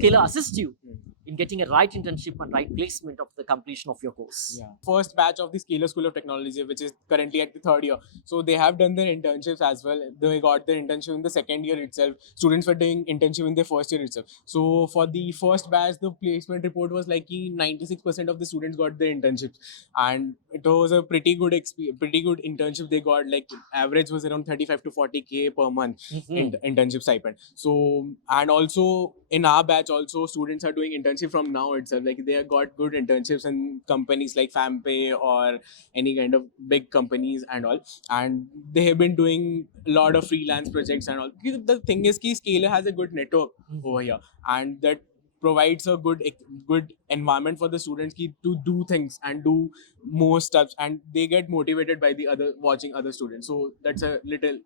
Scalar assist you in getting a right internship and right placement of the completion of your course. Yeah. First batch of the Scalar School of Technology, which is currently at the third year. So they have done their internships as well. They got their internship in the second year itself. Students were doing internship in their first year itself. So for the first batch, the placement report was like 96% of the students got their internships, and it was a pretty good pretty good internship they got. Like average was around 35 to 40K per month internship stipend. So, and also in our batch also students are doing internship from now itself. Like they have got good internships in companies like FamPay or any kind of big companies and all, and they have been doing a lot of freelance projects and all. The thing is ki Scalar has a good network over here, and that provides a good environment for the students to do things and do more stuff, and they get motivated by the other watching other students. So that's a little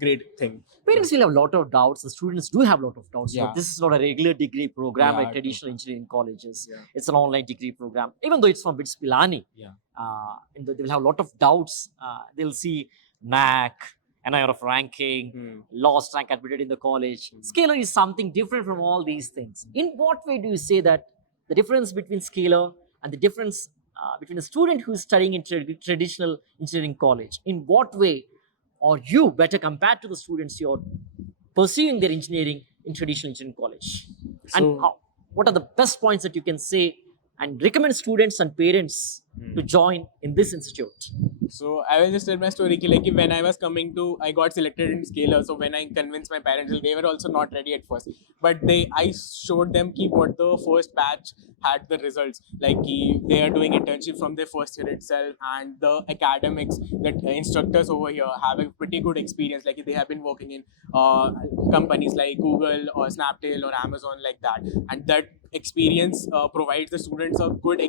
great thing. Parents will have a lot of doubts. The students do have a lot of doubts. Yeah. But this is not a regular degree program Yeah, like traditional engineering colleges. Yeah. It's an online degree program. Even though it's from BITS Pilani, Yeah. they will have a lot of doubts. They'll see NAC, NIR of ranking, lost rank admitted in the college. Scalar is something different from all these things. In what way do you say that the difference between Scalar and the difference between a student who is studying in traditional engineering college, in what way are you better compared to the students you're pursuing their engineering in traditional engineering college? And what are the best points that you can say and recommend students and parents to join in this institute? So I will just tell my story. Like when I was coming to, I got selected in Scalar. So when I convinced my parents, they were also not ready at first. But I showed them what the first batch had the results. Like they are doing internship from their first year itself, and the academics, that instructors over here have a pretty good experience. Like they have been working in companies like Google or Snaptail or Amazon like that, and that experience provides the students a good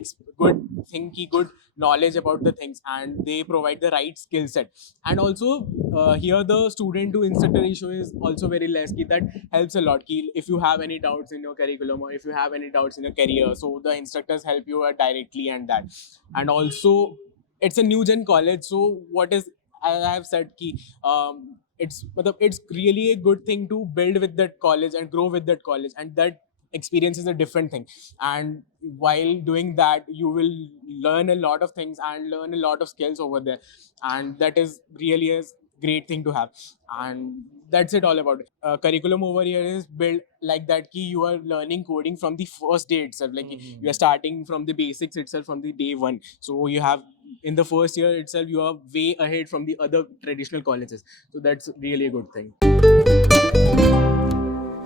knowledge about the things, and they provide the right skill set. And also here the student to instructor ratio is also very less. That helps a lot. If you have any doubts in your curriculum or if you have any doubts in your career, so the instructors help you directly and that. And also it's a new gen college, so what is I have said it's really a good thing to build with that college and grow with that college, and that experience is a different thing. And while doing that, you will learn a lot of things and learn a lot of skills over there, and that is really a great thing to have. And that's it all about it. Curriculum over here is built like that ki you are learning coding from the first day itself. Like you are starting from the basics itself from the day one. So you have in the first year itself, you are way ahead from the other traditional colleges. So that's really a good thing.